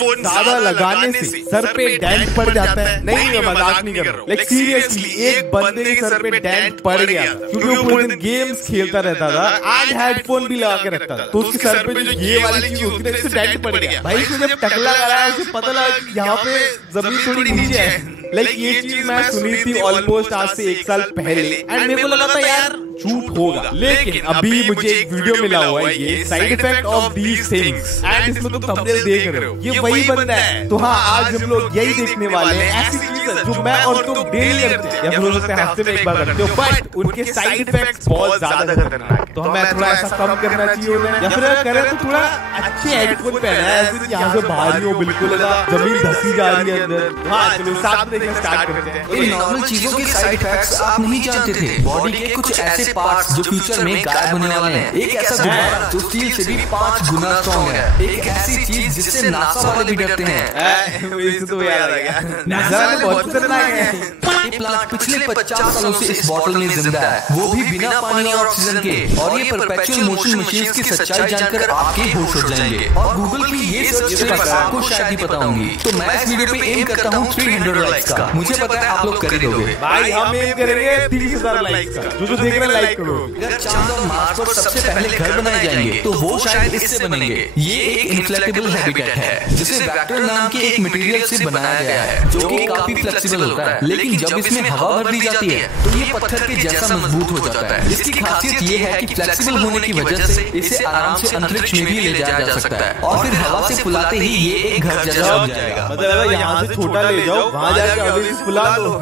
Headphone ज्यादा लगाने से सर पे डेंट पड़ जाता है। नहीं मैं मजाक नहीं कर रहा हूँ, लाइक सीरियसली एक बंदे के सर पे डेंट पड़ गया क्योंकि वो पूरे दिन गेम्स खेलता रहता था एंड हेडफोन भी लगा के रखता था, तो उसके सर पे जो ये वाली चीज होती है इससे डेंट पड़ गया। भाई उसने जब टकला लगाया उसे पता लगा यहाँ पे जमीन थोड़ी नीचे है। लाइक ये चीज मैं सुनी थी ऑलमोस्ट आज से 1 साल पहले एंड मेरे को लगा था यार झूठ होगा, लेकिन अभी मुझे एक वीडियो मिला हुआ है ये side effect of these things and इसमें तुम थंबनेल देख रहे हो, ये वही बंदा है। तो हाँ आज हम लोग यही देखने वाले हैं, ऐसी चीजें जो मैं और तुम डेली करते हैं या फिर हो सकता है हफ्ते में 1 बार करते हो, बट उनके साइड इफेक्ट्स बहुत ज्यादा खतरनाक है। तो हमें थोड़ा ऐसा कम करना चाहिए उन्हें, या फिर अगर करें तो थोड़ा अच्छे हेडफोन पहना है, ऐसे यहाँ से बाहर हो बिल्कुल जमीन धसी जा रही है अंदर। हाँ चलो साथ में देखना स्टार्ट करते हैं। इन नॉर्मल चीजों के साइड इफेक्ट्स आप नहीं जानते थे। बॉडी के कुछ ऐसे पार्ट्स जो फ्यूचर में गायब होने वाले हैं। एक ऐसा गुब्बारा जो स्टील से भी 5 गुना स्ट्रॉन्ग है। एक ऐसी चीज जिससे नासा वाले भी डरते हैं। इससे तो याद आ गया, नासा वाले बहुत खतरनाक है। ये प्लांट पिछले 50 सालों से इस बॉटल में जिंदा है, वो भी बिना पानी और ऑक्सीजन के। और ये परपेचुअल मोशन मशीन्स की सच्चाई जानकर आपके होश उड़ जाएंगे। और गूगल की ये सर्च ट्रिक्स आपको शायद ही पता होंगी। तो मैं इस वीडियो पे एम करता हूँ 300 लाइक्स का। मुझे पता है आप लोग कर दोगे। भाई हम एम करेंगे 30,000 लाइक्स का। जो देख रहे हैं लाइक करो। अगर चांद और मार्स पर सबसे पहले घर बनाए जाएंगे तो वो शायद इससे बनेंगे। ये एक इनफ्लेक्टेबल हैबिटेट है जिसे वेक्टर नाम के एक मटेरियल से बनाया गया है जो कि काफी फ्लेक्सिबल होता है, लेकिन जब इसमें हवा भर दी जाती है तो ये पत्थर के जैसा मजबूत हो जाता है। इसकी खासियत ये है कि फ्लेक्सिबल होने की वजह से इसे आराम से अंतरिक्ष में भी ले जाया जा सकता है और फिर हवा से फुलाते ही ये एक घर जैसा बन जाएगा। मतलब यहाँ से छोटा ले जाओ वहाँ जाकर फुला दो।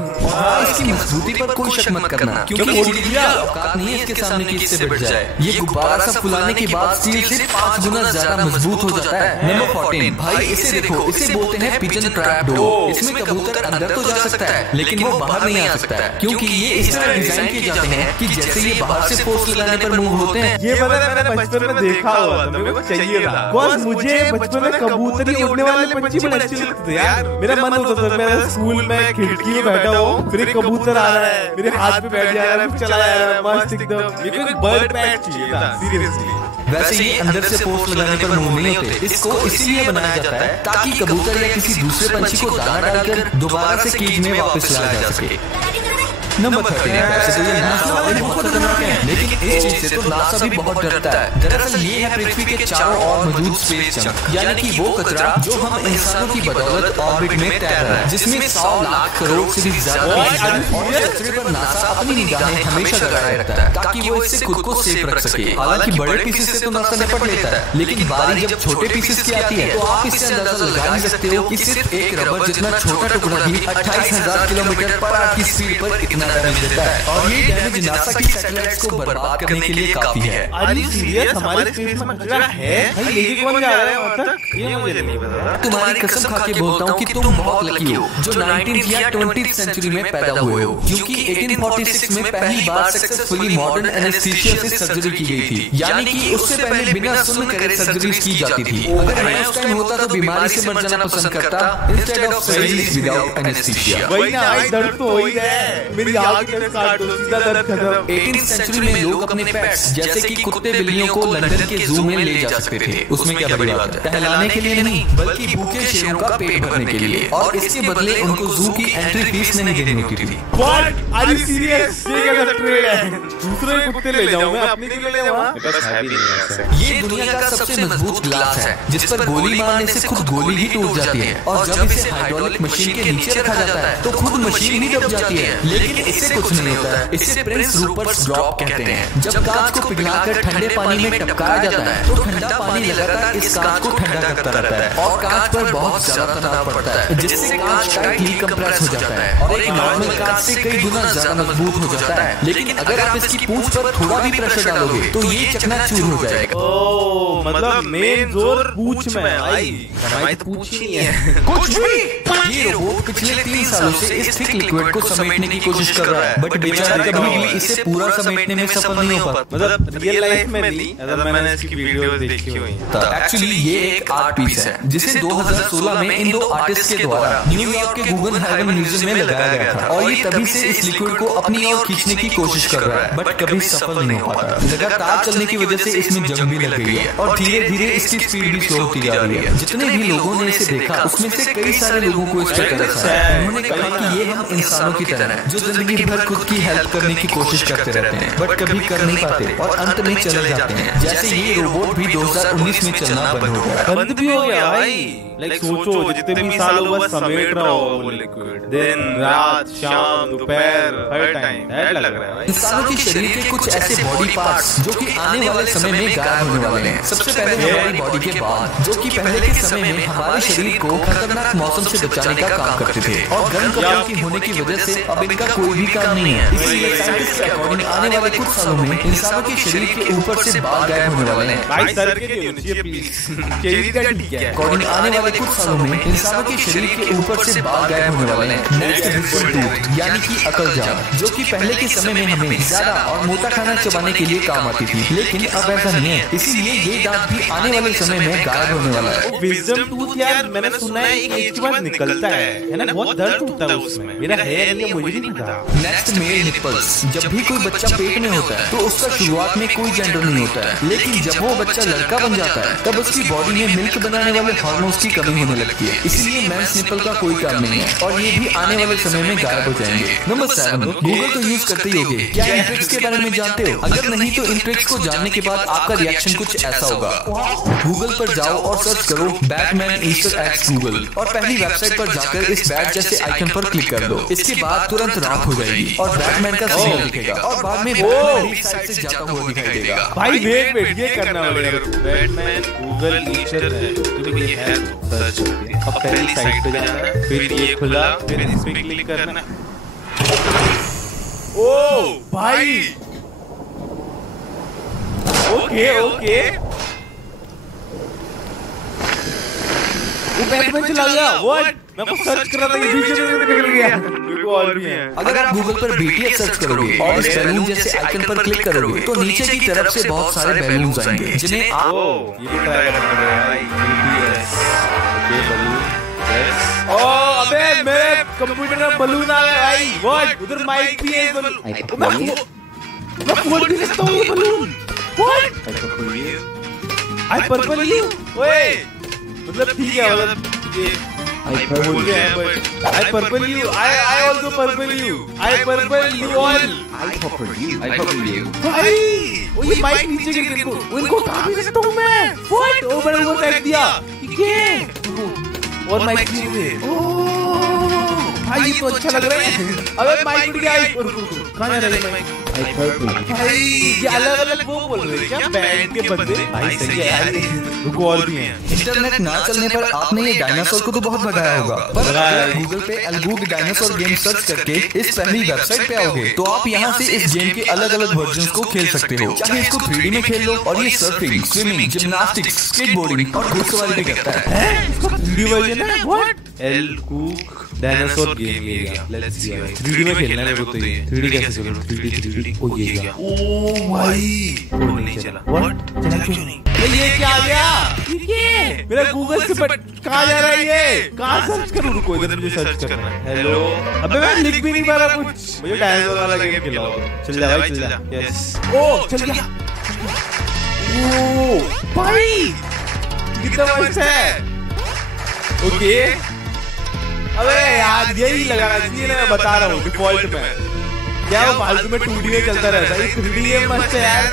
इसकी मजबूती पर कोई शक मत करना क्योंकि औकात नहीं है इसके सामने कि इससे बढ़ जाए। ये गुब्बारा सा फुलाने के बाद स्टील से 5 गुना ज्यादा मजबूत हो जाता है। नंबर 14 भाई इसे देखो, इसे बोलते हैं पिजन ट्रैप डोर। इसमें कबूतर अंदर तो जा सकता है लेकिन वो बाहर नहीं आ सकता है क्योंकि ये इस तरह डिजाइन किए जाते हैं कि जैसे ये बाहर से फोर्स लगाने पर मूव होते हैं। ये मैंने बचपन में देखा हुआ था, मेरे को चाहिए था। बस मुझे बचपन में कबूतर ही उड़ने वाले पंछी बड़े अच्छे लगते थे यार। मेरा मन होता था मेरे स्कूल में खिड़की में बैठा हो, फिर एक कबूतर आ रहा है मेरे हाथ पे बैठ जा रहा है, चला जा रहा है मस्त एकदम। मेरे को बर्ड पैट चाहिए था सीरियसली। वैसे ये अंदर से फोर्स लगाने पर मूव नहीं होते। इसको इसीलिए बनाया जाता है ताकि कबूतर या किसी दूसरे पंछी को दाना डालकर दोबारा से केज में वापस लाया जा सके। नंबर 13 वैसे तो ये नासा वाले बहुत खतरनाक हैं, लेकिन इस चीज से तो नासा भी बहुत डरता है। दरअसल ये है पृथ्वी के चारों ओर मौजूद स्पेस जंक, यानी कि वो कचरा जो हम इंसानों की बदौलत ऑर्बिट में तैर रहा है, जिसमें 100 लाख करोड़ से भी ज्यादा और कचरे पर नासा अपनी निगाहें हमेशा लगाए रखता है ताकि वो इससे खुद को सेफ रख सके। हालांकि बड़े पीसेस से तो नासा निपट लेता है, लेकिन बारी जब छोटे पीसेस की आती है तो आप इससे अंदाजा लगा नहीं सकते हो कि सिर्फ एक रबर जितना छोटा टुकड़ा भी 28,000 किलोमीटर पर आवर की स्पीड पर इतना डैमेज देता है। और ये डैमेज नासा की सैटेलाइट्स को बर्बाद करने के लिए काफी है। अरे सीरियस हमारे स्पेस में कचरा है? भाई लेके कौन जा रहा है वहाँ तक? ये मुझे नहीं पता। तुम्हारी कसम खा के बोलता हूँ कि तुम बहुत लकी हो जो 19th या 20th सेंचुरी में पैदा हुए हो, क्योंकि 1846 में पहली बार सक्सेसफुली मॉडर्न एनेस्थीसिया से सर्जरी की गई थी, यानी कि उससे पहले बिना सुन करे सर्जरी की जाती थी। अगर मैं उस टाइम होता तो बीमारी से मर जाना पसंद करता instead of surgery without anaesthesia. वही ना, दर्द तो हो ही है। मेरी आंख काट दो, सीधा दर्द खत्म। 18th सेंचुरी में लोग अपने पेट्स जैसे कि कुत्ते बिल्लियों को लंदन के जू में ले जा सकते थे। उसमें क्या बड़ी बात है? टहलाने के लिए नहीं बल्कि भूखे शेरों का पेट भरने के लिए, और इसके बदले उनको जू की एंट्री फीस नहीं देनी होती थी। What? Are you serious? ये क्या ट्रेड है? दूसरे कुत्ते ले जाऊं मैं, अपने के लिए वहाँ? ये दुनिया का सबसे मजबूत ग्लास है जिस पर गोली मारने से खुद गोली ही टूट जाती है, और जब इसे हाइड्रोलिक मशीन के नीचे रखा जाता है तो खुद मशीन ही दब जाती है। लेकिन इससे कुछ नहीं होता है, इसे प्रिंस रूपर्ट्स ड्रॉप कहते हैं। जब कांच को पिघलाकर ठंडे पानी में टपकाया जाता है तो ठंडा पानी लगातार इस कांच को ठंडा करता रहता है और कांच पर बहुत ज्यादा तनाव पड़ता है, जिससे कांच टाइटली कंप्रेस हो जाता है और एक नॉर्मल कांच से कई गुना ज्यादा मजबूत हो जाता है। लेकिन अगर आप इसकी पूंछ पर थोड़ा भी प्रेशर डालोगे तो ये चकनाचूर हो जाएगा। ओह, मतलब मेन जोर पूंछ में है भाई, हमारी तो पूंछ ही नहीं है कुछ भी। ये रोबोट पिछले 3 सालों से इस थिक लिक्विड को समेटने की कोशिश कर रहा है, बट बेचारा कभी भी इसे पूरा समेटने में सफल नहीं हो पाता। मतलब रियल लाइफ में नहीं, मैंने इसकी वीडियो देखी हुई है। एक्चुअली ये एक आर्ट पीस है जिसे 2016 में इन दो आर्टिस्ट के द्वारा न्यूयॉर्क के गूगन हाइवन म्यूजियम में लगाया गया था और ये तभी से इस लिक्विड को अपनी ओर खींचने की कोशिश कर रहा है, बट कभी सफल नहीं हो पाता। लगातार चलने की वजह से इसमें जंग भी लग गई है और धीरे धीरे इसकी स्पीड भी स्लो होती जा रही है। जितने भी लोगों ने इसे देखा उसमें से कई सारे लोगों को इस पर तरस आया। उन्होंने कहा कि ये हम इंसानों की तरह हैं जो जिंदगी भर खुद की हेल्प करने की कोशिश करते रहते हैं, बट कभी कर नहीं पाते और अंत में चले जाते हैं। जैसे ये रोबोट भी 2019 में चलना बंद हो गया। बंद भी हो गया भाई। लाइक सोचो जितने भी सालों बस समेट रहा हो वो लिक्विड, दिन रात शाम दोपहर हर टाइम ऐड लग रहा है। इंसानों के शरीर के कुछ ऐसे बॉडी पार्ट्स जो कि आने वाले समय में गायब होने वाले हैं। सबसे पहले हमारी बॉडी के बाल जो कि पहले के समय में हमारे शरीर को खतरनाक मौसम से बचाने का काम करते थे और गर्म कपड़ों की होने की वजह से अब इनका कोई भी काम नहीं है। इसलिए साइंटिस्ट के अकॉर्डिंग आने वाले कुछ सालों में इंसानों के शरीर के ऊपर से बाल गायब होने वाले हैं। अकॉर्डिंग आने वाले कुछ सालों में इंसानों के शरीर के ऊपर से बाल गायब होने वाले हैं। नेक्स्ट विजडम टूथ यानी कि अकल जान जो कि पहले के समय में हमें ज्यादा और मोटा खाना चबाने के लिए काम आती थी, लेकिन अब ऐसा नहीं है। इसीलिए ये दांत भी आने वाले समय में गायब होने वाला है। विजडम टूथ यार मैंने सुना है एक एज के बाद निकलता है ना, बहुत दर्द होता है उसमें। मेरा है नहीं, मुझे नहीं पता। Next male nipples. जब भी कोई बच्चा पेट में होता है तो उसका शुरुआत में कोई जेंडर नहीं होता है, लेकिन जब वो बच्चा लड़का बन जाता है तब उसकी बॉडी में मिल्क बनाने वाले हार्मोन्स की कमी होने लगती है। इसलिए मेंस निपल का कोई काम नहीं है और ये भी आने वाले समय में गायब हो जाएंगे। नंबर 7, गूगल तो यूज करते ही होगे। क्या इन ट्रिक्स के बारे में जानते हो? अगर नहीं तो इन ट्रिक्स को जानने के बाद आपका रिएक्शन कुछ ऐसा होगा। गूगल पर जाओ और सर्च करो बैटमैन ईस्टर एग्स गूगल और पहली वेबसाइट पर जाकर इस बैट जैसे आइकन पर क्लिक कर दो। इसके बाद तुरंत रात हो जाएगी और बैटमैन का सिग्नल दिखेगा और बाद में बैटमैन साइड से जाता हुआ दिखाई देगा। भाई वेट ये करना पड़ेगा। बैटमैन गूगल ईस्टर है तो ये है सर्च करके अब पहली साइट पे जाना है, फिर ये खुला, फिर इस पे क्लिक करना। ओ भाई ओके वो बैटमैन चला गया। व्हाट? मैं को सर्च कर रहा था, ये बीच में निकल गया। मेरे को और भी है। अगर आप गूगल पर BTS सर्च करोगे और इस बैलून जैसे आइकन पर क्लिक करोगे तो नीचे की तरफ से बहुत सारे बैलून्स आएंगे जिन्हें आप ये भी ट्राई करना पड़ेगा। BTS ये बैलून यस। ओ अबे मेरे कंप्यूटर में बैलून आ गया भाई। व्हाट? उधर माइक भी है। मैं खोल भी सकता हूँ ये balloon. What? I purple you. ओए मतलब ठीक है, मतलब ये I purple you. I also purple you. I purple you all. I purple you. भाई वो ये माइक नीचे गिर गया। उनको उठा भी सकता हूँ मैं। What? ओ मैंने वो फेंक दिया। ये और माइक नीचे। ओह भाई ये तो अच्छा लग रहा है। अबे माइक उड़ गया। कहाँ जा रहा है माइक? भाई ये अलग अलग वो बोल रहे हैं क्या बैंड के बंदे? भाई सही है यार, रुको और भी हैं। इंटरनेट ना चलने पर आपने ये डायनासोर को तो बहुत भगाया होगा, पर अगर गूगल पे एल्गूग डायनासोर गेम सर्च करके इस पहली वेबसाइट पे आओगे तो आप यहाँ से इस गेम के अलग अलग वर्जन्स को खेल सकते हो। चाहे इसको 3D में खेल लो और ये सर्फिंग, स्विमिंग, जिम्नास्टिक्स, स्केटबोर्डिंग और घुड़सवारी भी करता है। इसका 3D वर्जन है। व्हाट? एल्गूग डायनासोर गेम ये गया। लेट्स सी भाई 3D में खेलना है मेरे को। तो ये 3D कैसे खेलूं? 3D ओ ये गया। ओ भाई वो नहीं चला। व्हाट? चला क्यों नहीं? ये क्या आ गया? ये मेरा गूगल से कहाँ जा रहा है? ये कहाँ सर्च करूँ? रुको इधर मुझे सर्च करना है। हेलो अबे मैं लिख भी नहीं पा रहा कुछ। मुझे डायनासोर वाला गेम खिलाओ। चल जा भाई चल जा। यस ओ चल गया। ओ भाई कितना मस्त है। ओके अबे यार यही लगाना चाहिए ना, मैं बता रहा हूँ डिफॉल्ट में। क्या वो फालतू में 2D में चलता रहता है? 3D गेम मस्त है यार,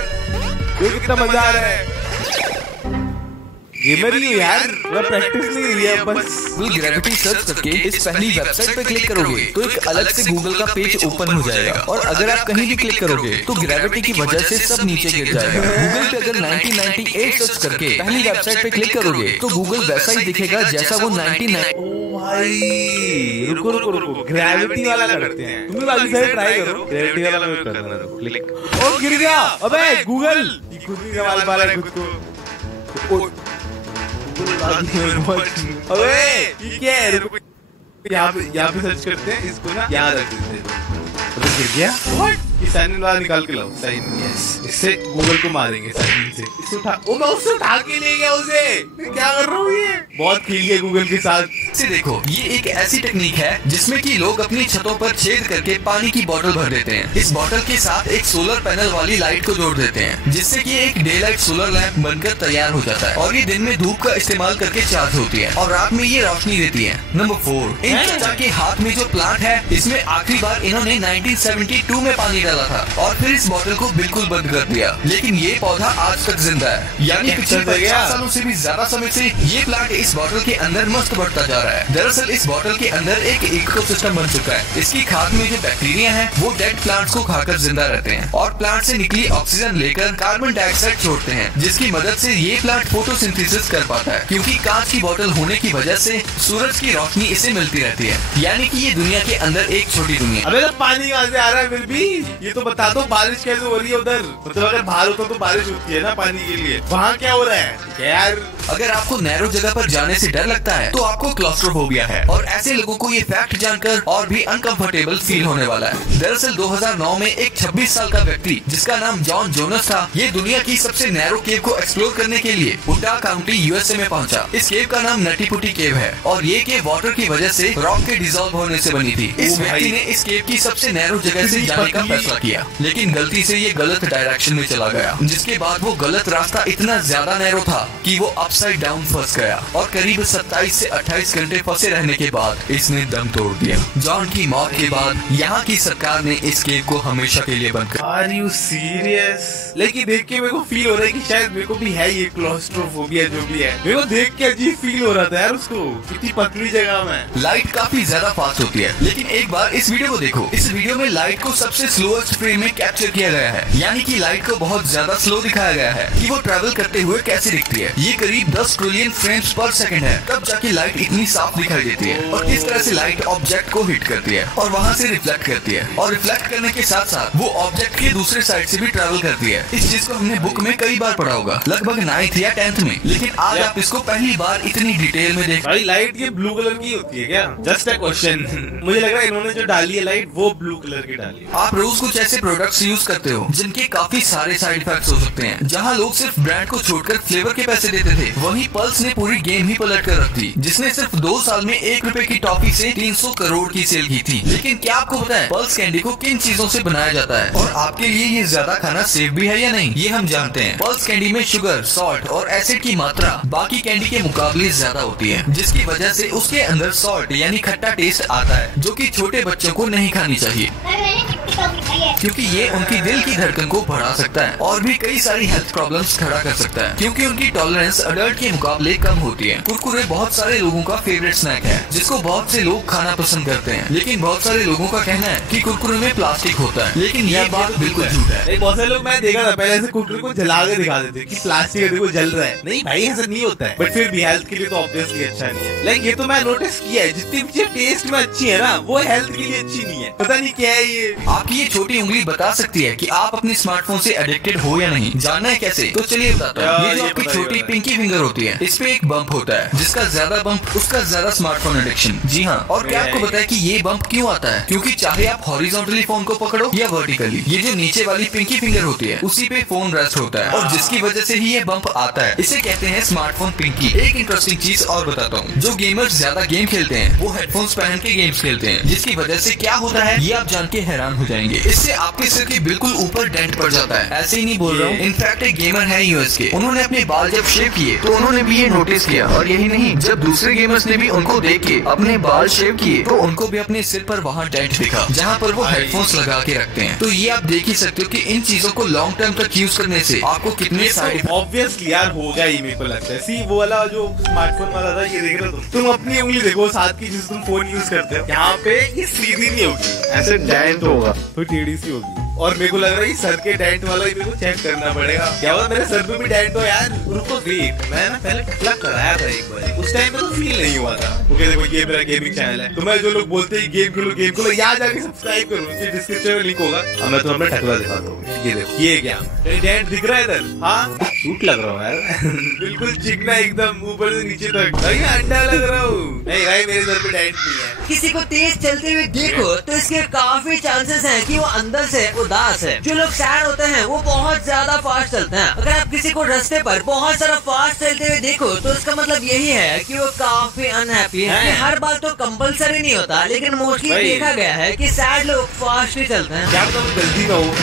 ये कितना मजा आ रहा है। गेमर ही हूँ यार, मैं प्रैक्टिस नहीं हुई है बस। गूगल ग्रेविटी सर्च करके इस पहली वेबसाइट पे क्लिक करोगे तो एक अलग से गूगल का पेज ओपन हो जाएगा और अगर आप कहीं भी क्लिक करोगे तो ग्रेविटी की वजह से सब नीचे गिर जाएगा। गूगल पे अगर 1998 सर्च करके पहली वेबसाइट पे क्लिक करोगे तो गूगल वैसा ही दिखेगा जैसा वो 1990। भाई रुको ग्रेविटी वाला करते हैं। तुम भी बाकी सारे ट्राई करो। ग्रेविटी वाला मैं कर रहा हूं। क्लिक और गिर गया। अबे गूगल खुद ही सवाल पा रहा है खुद को। अबे ये क्या है? यहाँ पे सर्च करते हैं इसको ना, याद रख देते हैं। तो गिर गया। What? ये साइन वाला निकाल के लाओ। Sign, yes. इससे गूगल को मारेंगे साइन से। इसे उठा, ओ मैं उससे उठा के ले गया उसे। मैं क्या कर रहा हूँ ये? बहुत खेल गया गूगल के साथ। से देखो, ये एक ऐसी टेक्निक है जिसमें कि लोग अपनी छतों पर छेद करके पानी की बोतल भर देते हैं। इस बोतल के साथ एक सोलर पैनल वाली लाइट को जोड़ देते हैं, जिससे कि एक डे लाइट सोलर लैंप बनकर तैयार हो जाता है और ये दिन में धूप का इस्तेमाल करके चार्ज होती है और रात में ये रोशनी देती है। नंबर 4, इन चाचा के हाथ में जो प्लांट है, इसमें आखिरी बार इन्होंने 1972 में पानी डाला था और फिर इस बोतल को बिल्कुल बंद कर दिया, लेकिन ये पौधा आज तक जिंदा है। यानी पिछले 50 सालों से भी ज्यादा समय से ये प्लांट इस बोतल के अंदर मस्त बढ़ता जा रहा है। दरअसल इस बोतल के अंदर एक इकोसिस्टम बन चुका है। इसकी खाद में जो बैक्टीरिया हैं, वो डेड प्लांट्स को खाकर जिंदा रहते हैं और प्लांट से निकली ऑक्सीजन लेकर कार्बन डाइऑक्साइड छोड़ते हैं, जिसकी मदद से ये प्लांट फोटोसिंथेसिस कर पाता है, क्योंकि कांच की बोतल होने की वजह से सूरज की रोशनी इसे मिलती रहती है। यानी कि ये दुनिया के अंदर एक छोटी दुनिया। अबे तो पानी कहाँ से आ रहा है फिर भी? ये तो बता दो, बारिश कैसे हो रही है उधर? मतलब अगर बाहर होता तो बारिश होती है ना पानी के लिए, वहाँ क्या हो रहा है यार? अगर आपको नैरो जगह पर जाने से डर लगता है तो आपको क्लॉस्ट्रोफोबिया है, और ऐसे लोगों को ये फैक्ट जानकर और भी अनकंफर्टेबल फील होने वाला है। दरअसल 2009 में एक 26 साल का व्यक्ति जिसका नाम जॉन जोनस था, ये दुनिया की सबसे नैरो केव को एक्सप्लोर करने के लिए उटा काउंटी यूएसए में पहुंचा। इस केव का नाम नटी पुटी केव है और ये केव वाटर की वजह से रॉक के डिसॉल्व होने से बनी थी। इस व्यक्ति ने इस केव की सबसे नैरो जगह से जाने का फैसला किया, लेकिन गलती से ये गलत डायरेक्शन में चला गया, जिसके बाद वो गलत रास्ता इतना ज्यादा नैरो था कि वो अपसाइड डाउन फंस गया और करीब 27 से 28 घंटे फंसे रहने के बाद इसने दम तोड़ दिया। जॉन की मौत के बाद यहाँ की सरकार ने इस केव को हमेशा के लिए बंद कर। Are you serious? लेकिन देख के मेरे को फील हो रहा है कि शायद मेरे को भी है ये क्लॉस्ट्रोफोबिया जो भी है। मेरे को देख के अजीब फील हो रहा था यार उसको, कितनी पतली जगह में। लाइट काफी ज्यादा फास्ट होती है, लेकिन एक बार इस वीडियो को देखो। इस वीडियो में लाइट को सबसे स्लोएस्ट फ्रेम में कैप्चर किया गया है, यानी कि लाइट को बहुत ज्यादा स्लो दिखाया गया है कि वो ट्रैवल करते हुए कैसे दिखती है। ये करीब 10 ट्रिलियन फ्रेम्स पर सेकंड है, तब जाके लाइट इतनी साफ दिखाई देती है। और किस तरह से लाइट ऑब्जेक्ट को हिट करती है और वहाँ से रिफ्लेक्ट करती है, और रिफ्लेक्ट करने के साथ साथ वो ऑब्जेक्ट के दूसरे साइड से भी ट्रैवल करती है। इस चीज को हमने बुक में कई बार पढ़ा होगा, लगभग 9th या 10th में, लेकिन आज आप इसको पहली बार इतनी डिटेल में देख। भाई लाइट ये ब्लू कलर की होती है क्या? Just a question. मुझे लग रहा है इन्होंने जो डाली है लाइट वो ब्लू कलर की डाली है। आप रोज कुछ ऐसे प्रोडक्ट्स यूज करते हो जिनके काफी सारे साइड इफेक्ट्स हो सकते हैं। जहाँ लोग सिर्फ ब्रांड को छोड़कर फ्लेवर के पैसे देते थे, वहीं पल्स ने पूरी गेम ही पलट कर रख दी, जिसने सिर्फ 2 साल में 1 रुपए की टॉफी से 300 करोड़ की सेल की थी। लेकिन क्या आपको पता है पल्स कैंडी को किन चीजों से बनाया जाता है और आपके लिए ये ज्यादा खाना सेफ भी है या नहीं, ये हम जानते हैं। पल्स कैंडी में शुगर, सॉल्ट और एसिड की मात्रा बाकी कैंडी के मुकाबले ज्यादा होती है, जिसकी वजह से उसके अंदर सॉल्ट यानी खट्टा टेस्ट आता है, जो कि छोटे बच्चों को नहीं खानी चाहिए, क्योंकि ये उनकी दिल की धड़कन को बढ़ा सकता है और भी कई सारी हेल्थ प्रॉब्लम्स खड़ा कर सकता है, क्योंकि उनकी टॉलरेंस अडल्ट के मुकाबले कम होती है। कुरकुरे बहुत सारे लोगों का फेवरेट स्नैक है, जिसको बहुत से लोग खाना पसंद करते हैं, लेकिन बहुत सारे लोगों का कहना है कि कुरकुरे में प्लास्टिक होता है, लेकिन ये बात बिल्कुल झूठ है। बहुत सारे लोग मैं देखा था पहले से कुरकुरे को जला के दिखा देते कि प्लास्टिक देखो जल रहा है। नहीं भाई ऐसा नहीं होता है, बट फिर भी हेल्थ के लिए तो ऑब्वियसली अच्छा नहीं है। लाइक ये तो मैं नोटिस किया है, जितनी चीजें टेस्ट में अच्छी है ना वो हेल्थ के लिए अच्छी नहीं है। पता नहीं क्या है ये। आपकी ये छोटी उंगली बता सकती है कि आप अपने स्मार्टफोन से एडिक्टेड हो या नहीं। जानना है कैसे? तो चलिए बताता हूँ। ये जो आपकी छोटी पिंकी फिंगर होती है, इस पे एक बम्प होता है, जिसका ज्यादा बम्प उसका ज्यादा स्मार्टफोन एडिक्शन। जी हाँ, और क्या आपको पता है कि ये बम्प क्यों आता है? क्योंकि चाहे आप हॉरिजॉन्टली फोन को पकड़ो या वर्टिकली, ये जो नीचे वाली पिंकी फिंगर होती है उसी पे फोन रेस्ट होता है, और जिसकी वजह से ही ये बम्प आता है। इसे कहते हैं स्मार्टफोन पिंकी। एक इंटरेस्टिंग चीज और बताता हूँ, जो गेमर्स ज्यादा गेम खेलते हैं वो हेडफोन्स पहन के गेम्स खेलते हैं, जिसकी वजह से क्या होता है ये आप जान के हैरान हो जाएंगे। इससे आपके सिर के बिल्कुल ऊपर डेंट पड़ जाता है। ऐसे ही नहीं बोल रहा हूँ, इनफैक्ट एक गेमर है यूएस के, उन्होंने अपने बाल जब शेव किए तो उन्होंने भी ये नोटिस किया, और यही नहीं, जब दूसरे गेमर्स ने भी उनको देख के अपने बाल शेव किए तो उनको भी अपने सिर पर वहाँ डेंट दिखा, जहाँ पर वो हेडफोन्स लगा के रखते हैं। तो ये आप देख ही सकते हो कि इन चीजों को लॉन्ग टर्म तक यूज करने से आपको कितने साइड ऑब्वियसली यार होगा ही, मेरे को लगता है। सी वो वाला जो स्मार्टफोन वाला था, ये देख रहे हो तुम अपनी उंगली देखो साथ की जिस तुम फोन यूज करते हो, यहाँ पे ये सीधी नहीं होगी, ऐसे डेंट होगा, तो टेढ़ी सी होगी। और मेरे को लग रहा है सर के डेंट वाला ही मेरे को चेक करना पड़ेगा। क्या हुआ मेरे सर पे भी डेंट हो यार? रुको वेट, मैं ना पहले टकला कराया था एक बार, उस टाइम पे तो फील नहीं हुआ था। ओके देखो ये मेरा गेमिंग चैनल है, तो मैं जो लोग बोलते हैं गेम खेलो यहाँ जाके सब्सक्राइब करो, नीचे डिस्क्रिप्शन में लिंक होगा। अब मैं तुम्हें अपना टकला दिखाता हूँ, ये देखो ये क्या डेंट दिख रहा है इधर? हाँ सूट लग रहा हूँ यार बिल्कुल चिकना एकदम ऊपर से नीचे तक, अंडा लग रहा हूँ। नहीं भाई मेरे सर पे डेंट नहीं है। किसी को तेज चलते हुए देखो तो इसके काफी चांसेस हैं कि वो अंदर से उदास है। जो लोग सैड होते हैं वो बहुत ज्यादा फास्ट चलते हैं। अगर आप किसी को रास्ते पर बहुत सारा फास्ट चलते हुए देखो तो इसका मतलब यही है कि वो काफी अनहैप्पी है। हर बार तो कंपलसरी नहीं होता, लेकिन मोस्टली देखा गया है कि सैड लोग फास्ट ही चलते हैं। क्या तुम गलती का हो?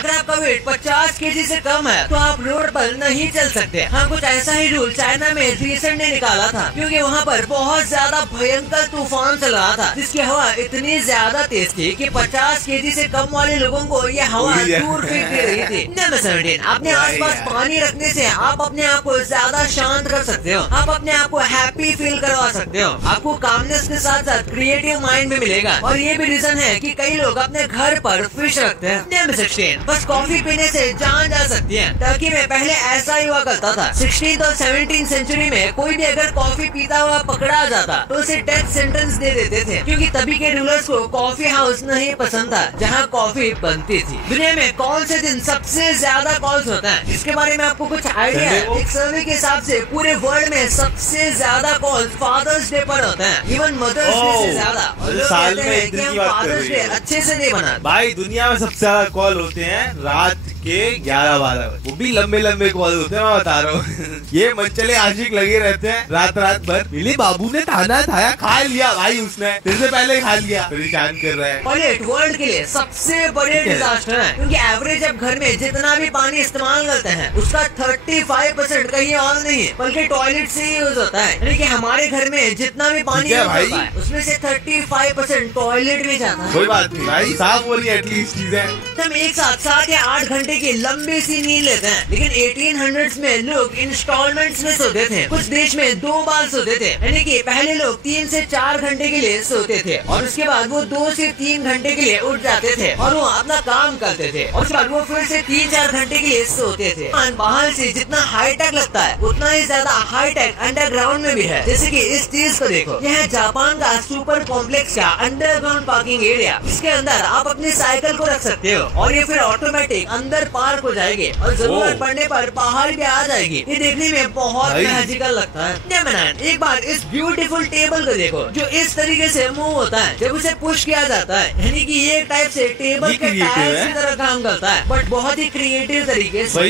अगर आपका वेट 50 kg से कम है तो आप रोड पर नहीं चल सकते। हाँ, कुछ ऐसा ही रूल चाइना में रिसेंट ने निकाला था, क्योंकि वहाँ पर बहुत ज्यादा भयंकर तूफान चल रहा था, जिसकी हवा इतनी ज्यादा तेज थी कि 50 kg से कम वाले लोगों को ये हवा दूर फेंक दे रही थी। नंबर 17, अपने आसपास पानी रखने से आप अपने आप को ज्यादा शांत कर सकते हो। आप अपने आप को हैप्पी फील करवा सकते हो। आपको कामनेस के साथ साथ क्रिएटिव माइंड भी मिलेगा। और ये भी रीजन है कि कई लोग अपने घर पर फिश रखते हैं। नंबर 16, बस कॉफी पीने से जान जा सकती है। टर्की में पहले ऐसा ही हुआ करता था। 16th और 17th सेंचुरी में कोई भी अगर कॉफी पीता हुआ पकड़ा जाता तो उसे डेथ सेंटेंस दे देते थे, क्योंकि तभी के रूलर्स को कॉफी हाउस नहीं पसंद था जहाँ कॉफी बनती थी। दुनिया में कौन से दिन सबसे ज्यादा कॉल्स होता है, इसके बारे में आपको कुछ आइडिया है? एक सर्वे के हिसाब से पूरे वर्ल्ड में सबसे ज्यादा कॉल्स फादर्स डे पर होता है, इवन मदर्स डे से ज्यादा। और लोग कहते हैं कि हम फादर्स डे अच्छे से नहीं बनाते। भाई दुनिया में सबसे ज्यादा कॉल होते हैं रात के 11-12 बजे, वो भी लंबे लंबे कॉल होते हैं। मैं बता रहा हूँ ये मनचले आशिक लगे रहते हैं रात भर। मेरे बाबू ने खाना खाया, खा लिया भाई, उसने तेरे से पहले खा लिया, परेशान कर रहा है। टॉयलेट वर्ल्ड के लिए सबसे बड़े डिजास्टर है, क्योंकि एवरेज अब घर में जितना भी पानी इस्तेमाल करते हैं उसका 35% कहीं और नहीं बल्कि टॉयलेट से ही यूज होता है। यानी कि हमारे घर में जितना भी पानी यूज होता है उसमें से 35% टॉयलेट में जाता है। कोई बात नहीं भाई, साफ हो रही है एटलीस्ट चीजें। हम एक साथ 7 या 8 घंटे की लंबी सी नींद लेते हैं, लेकिन 1800s में लोग इंस्टॉलमेंट्स में सोते थे। कुछ देश में 2 बार सोते थे, यानी कि पहले लोग 3 से 4 घंटे के लिए सोते थे और उसके बाद वो 2 से 3 घंटे के लिए उठ जाते थे और वो अपना काम करते थे और उसके बाद वो फिर से 3-4 घंटे के लिए सोते थे। बाहर से जितना हाईटेक लगता है उतना ही ज्यादा हाईटेक अंडरग्राउंड में भी है। जैसे कि इस चीज को देखो, यह है जापान का सुपर कॉम्प्लेक्स का अंडरग्राउंड पार्किंग एरिया। इसके अंदर आप अपनी साइकिल को रख सकते हो और ये फिर ऑटोमेटिक अंदर पार्क हो जाएगी और जरूरत पड़ने पर बाहर भी आ जाएगी। ये देखने में बहुत मैजिकल लगता है। एक बार इस ब्यूटीफुल टेबल को देखो जो इस तरीके से मूव होता है जब उसे पुश किया जाता है, यानी कि ये एक टाइप से टेबल के टायर्स की तरह काम करता है, बट बहुत ही क्रिएटिव तरीके से।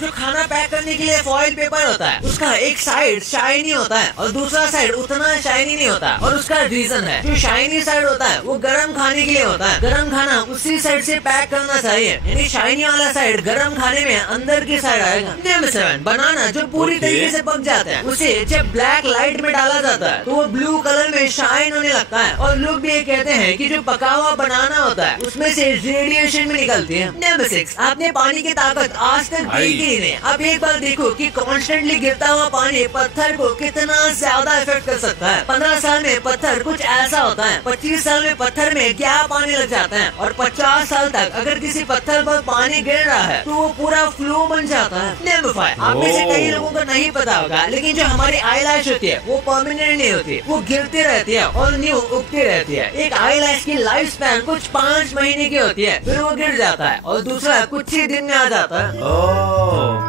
जो खाना पैक करने के लिए फॉइल पेपर होता है उसका एक साइड शाइनी होता है और दूसरा साइड उतना शाइनी नहीं होता, और उसका रीजन है जो शाइनी साइड होता है वो गर्म खाने के लिए होता है। गर्म खाना उसी साइड से पैक करना चाहिए, यानी शाइनी वाला साइड गर्म खाने में अंदर की साइड आएगा। नंबर 7, बनाना जो पूरी तरीके से पक जाता है उसे जब ब्लैक लाइट में डाला जाता है तो वो ब्लू कलर में शाइन होने लगता है, और लोग भी ये कहते हैं कि जो पका हुआ बनाना होता है उसमें से रेडिएशन भी निकलती है। नंबर 6, आपने पानी की ताकत आज तक देखी ही नहीं। अब एक बार देखो कि कॉन्स्टेंटली गिरता हुआ पानी पत्थर को कितना ज्यादा इफेक्ट कर सकता है। 15 साल में पत्थर कुछ ऐसा होता है, 25 साल में पत्थर में क्या पानी लग जाता है, और 50 साल तक अगर किसी पत्थर पर पानी गिर रहा है तो वो पूरा फ्लो बन जाता है। नंबर 5, आप में से कई लोगों को नहीं पता होगा, लेकिन जो हमारी आईलैश होती है वो परमानेंट नहीं होती, वो गिरती रहती है और न्यू उगती रहती है। एक आईलैश की लाइफ स्पैन कुछ 5 महीने की होती है, फिर वो गिर जाता है और दूसरा कुछ ही दिन में आ जाता है।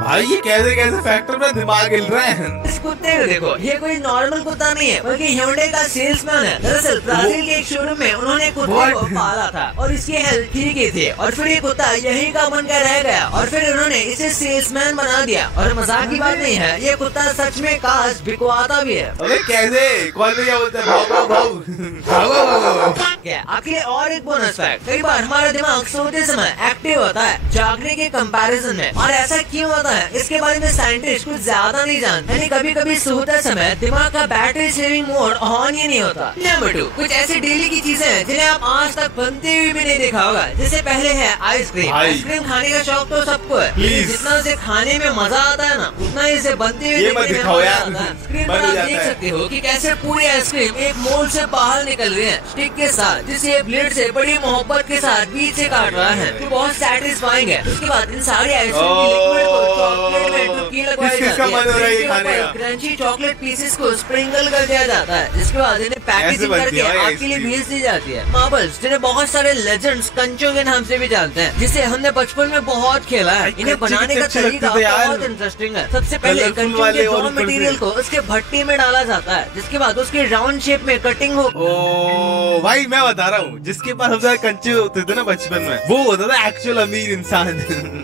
भाई ये कैसे कैसे फैक्टर में दिमाग हिल रहा है। इस कुत्ते को देखो, ये कोई नॉर्मल कुत्ता नहीं है बल्कि ह्यूंडई का सेल्समैन है। दरअसल ब्राजील के एक शोरूम में उन्होंने कुत्ते को पाला था और इसकी हेल्थ ठीक ही थी, और फिर ये कुत्ता यही का मन का रह गया और फिर उन्होंने इसे सेल्समैन बना दिया। और मजाक की बात नहीं है, ये कुत्ता सच में काश बिकवाता भी है। अबे कैसे, कौन क्या बोलते हैं, भागो भागो। आपके लिए और एक बोनस फैक्ट, कई बार हमारा दिमाग सोते समय एक्टिव होता है जागने के कंपैरिजन में, और ऐसा क्यों होता है इसके बारे में साइंटिस्ट कुछ ज्यादा नहीं जानते। यानी कभी कभी सोते समय दिमाग का बैटरी सेविंग मोड ऑन ही नहीं होता। नंबर 2, कुछ ऐसी डेली की चीजें हैं जिन्हें आप आज तक बनते हुए भी नहीं देखा होगा। जैसे पहले है आइसक्रीम। आइसक्रीम खाने का शौक तो सबको है, जितना उसे खाने में मजा आता है ना उतना इसे बनते हुए देखने में मजा आता है। स्क्रीन पर आप देख सकते हो कि कैसे पूरी आइसक्रीम एक मोल्ड से बाहर निकल रही है स्टिक के साथ, जिसे ब्लेड से बड़ी मोहब्बत के साथ बीच से काट रहा है, तो बहुत सेटिस्फाइंग है। उसके बाद इन सारी आइसक्रीम की लिक्विड को चॉकलेट में डुबकी लगवाई जाती है, क्रंची चॉकलेट पीसेस को स्प्रिंकल कर दिया जाता है, जिसके बाद इन्हें पैकेजिंग करके आपके लिए भेज दी जाती है। मार्बल्स जिन्हें बहुत सारे लेजेंड्स कंचों के नाम से भी जानते हैं, जिसे हमने बचपन में में बहुत खेला है। इन्हें बनाने का तरीका बहुत इंटरेस्टिंग है। सबसे पहले कंचे के रॉ मटेरियल को उसके भट्टी में डाला जाता है, जिसके बाद उसकी राउंड शेप में कटिंग हो। भाई मैं बता रहा हूँ, जिसके पास सबसे कंचे होते थे ना बचपन में, वो होता था एक्चुअल अमीर इंसान।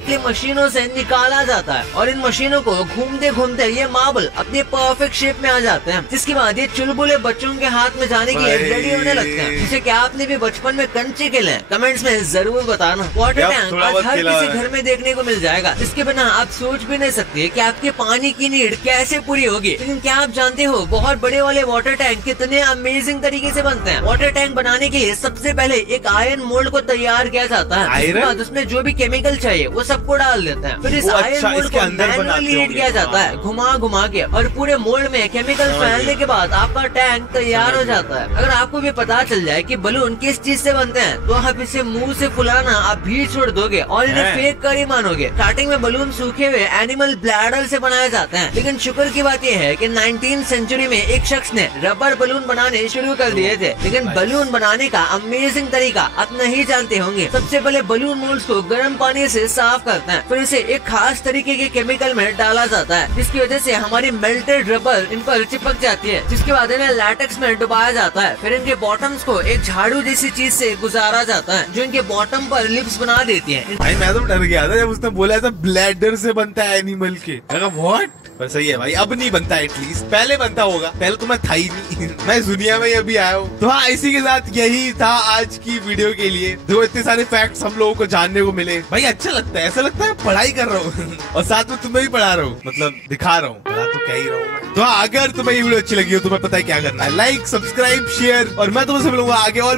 ये मशीनों से निकाला जाता है और इन मशीनों को घूमते घूमते ये मार्बल अपने परफेक्ट शेप में आ जाते हैं, जिसके बाद ये चुलबुले बच्चों के हाथ में जाने के लिए रेडी होने लगते हैं। जिसे क्या आपने भी बचपन में कंचे खेले? कमेंट्स में जरूर बताना। वाटर टैंक आज हर किसी घर में देखने को मिल जाएगा, जिसके बिना आप सोच भी नहीं सकते कि आपके पानी की नीड कैसे पूरी होगी। लेकिन क्या आप जानते हो बहुत बड़े वाले वाटर टैंक कितने अमेजिंग तरीके से बनते हैं? वाटर टैंक बनाने के लिए सबसे पहले एक आयरन मोल्ड को तैयार किया जाता है, जिसके बाद उसमें जो भी केमिकल चाहिए वो सबको डाल देते हैं। फिर इस आयरन मोल्ड को मैनुअली हीट किया जाता है, घुमा घुमा के, और पूरे मोल्ड में केमिकल फैलने के बाद आपका टैंक तैयार हो जाता है। अगर आपको भी पता चल जाए कि बलून किस चीज से बनते हैं, तो आप इसे मुंह से फुलाना आप भी छोड़ दोगे और इन्हें फेक कर ही मानोगे। स्टार्टिंग में बलून सूखे हुए एनिमल ब्लैडर से बनाए जाते हैं, लेकिन शुक्र की बात यह है कि 19th सेंचुरी में एक शख्स ने रबर बलून बनाने शुरू कर दिए थे। लेकिन बलून बनाने का अमेजिंग तरीका आप नहीं जानते होंगे। सबसे पहले बलून मोल्ड्स को गर्म पानी से साफ करते हैं, फिर इसे एक खास तरीके के केमिकल में डाला जाता है, जिसकी वजह से हमारी मेल्टेड रबर इन पर चिपक जाती है। जिसके बाद इन्हें लैटेक्स में डुबाया जाता है। फिर इनके बॉटम्स को एक झाड़ू जैसी चीज से गुजारा जाता है, जो इनके बॉटम पर लिप्स बना देती है। भाई मैं तो डर गया था जब उसने बोला था ब्लैडर से बनता है एनिमल के। व्हाट? पर सही है भाई, अब नहीं बनता, एटलीस्ट पहले बनता होगा। पहले तो मैं था ही नहीं। मैं इस दुनिया में अभी आया हूँ। तो हाँ, इसी के साथ यही था आज की वीडियो के लिए। जो इतने सारे फैक्ट्स हम लोगों को जानने को मिले, भाई अच्छा लगता है। ऐसा लगता है पढ़ाई कर रहा हूँ और साथ में तुम्हें भी पढ़ा रहा हूँ, मतलब दिखा रहा हूँ, पढ़ा तो क्या ही रहा हूँ। तो हाँ, अगर तुम्हें ये वीडियो अच्छी लगी हो तो तुम्हें पता है क्या करना है, लाइक, सब्सक्राइब, शेयर, और मैं तुमसे मिलूंगा आगे और